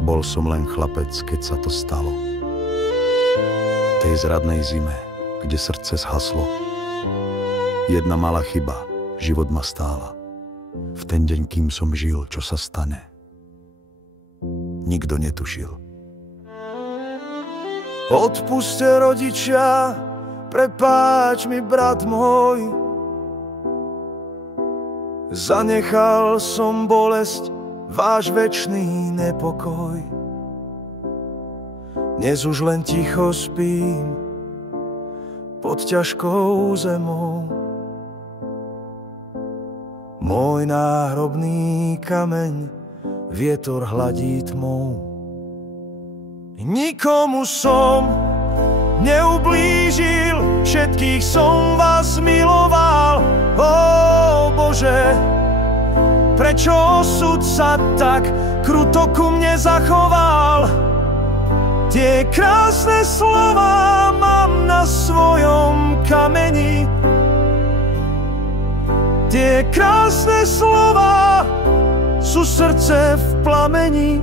Bol som len chlapec, keď sa to stalo. Tej zradnej zime, kde srdce zhaslo. Jedna malá chyba, život ma stála. V ten deň, kým som žil, čo sa stane, nikto netušil. Odpuste rodičia, prepáč mi brat môj. Zanechal som bolesť, váš večný nepokoj. Dnes už len ticho spím pod ťažkou zemou. Môj náhrobný kameň vietor hladí tmou. Nikomu som neublížil, všetkých som vás miloval. Ó Bože, prečo osud sa tak kruto ku mne zachoval? Tie krásne slová mám na svojom kameni. Tie krásne slová sú srdce v plameni.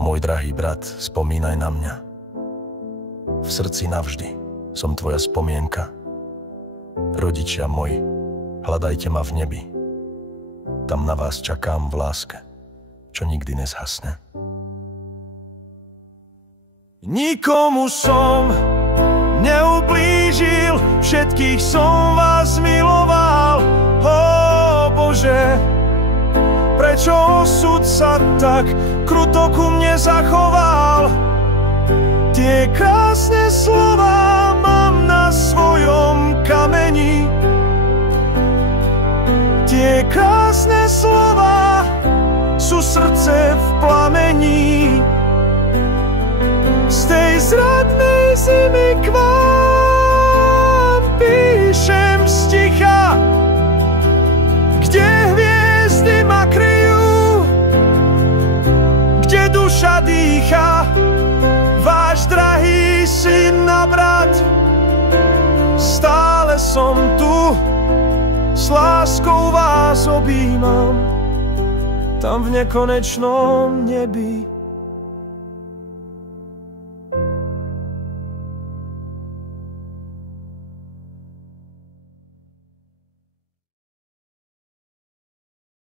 Môj drahý brat, spomínaj na mňa. V srdci navždy som tvoja spomienka. Rodičia moji, hľadajte ma v nebi. Tam na vás čakám v láske, čo nikdy nezhasne. Nikomu som neublížil, všetkých som vás miloval. Ó Bože, prečo osud sa tak kruto ku mne zachoval? Tie krásne slová mám na svojom kameni. Tie krásne slová sú srdce v plamení. Z tej zradnej zimy k vám píšem sticha, kde hviezdy ma kryjú, kde duša dýcha. Váš drahý syn a brat, stále som tu, s láskou vás objímam, tam v nekonečnom nebi.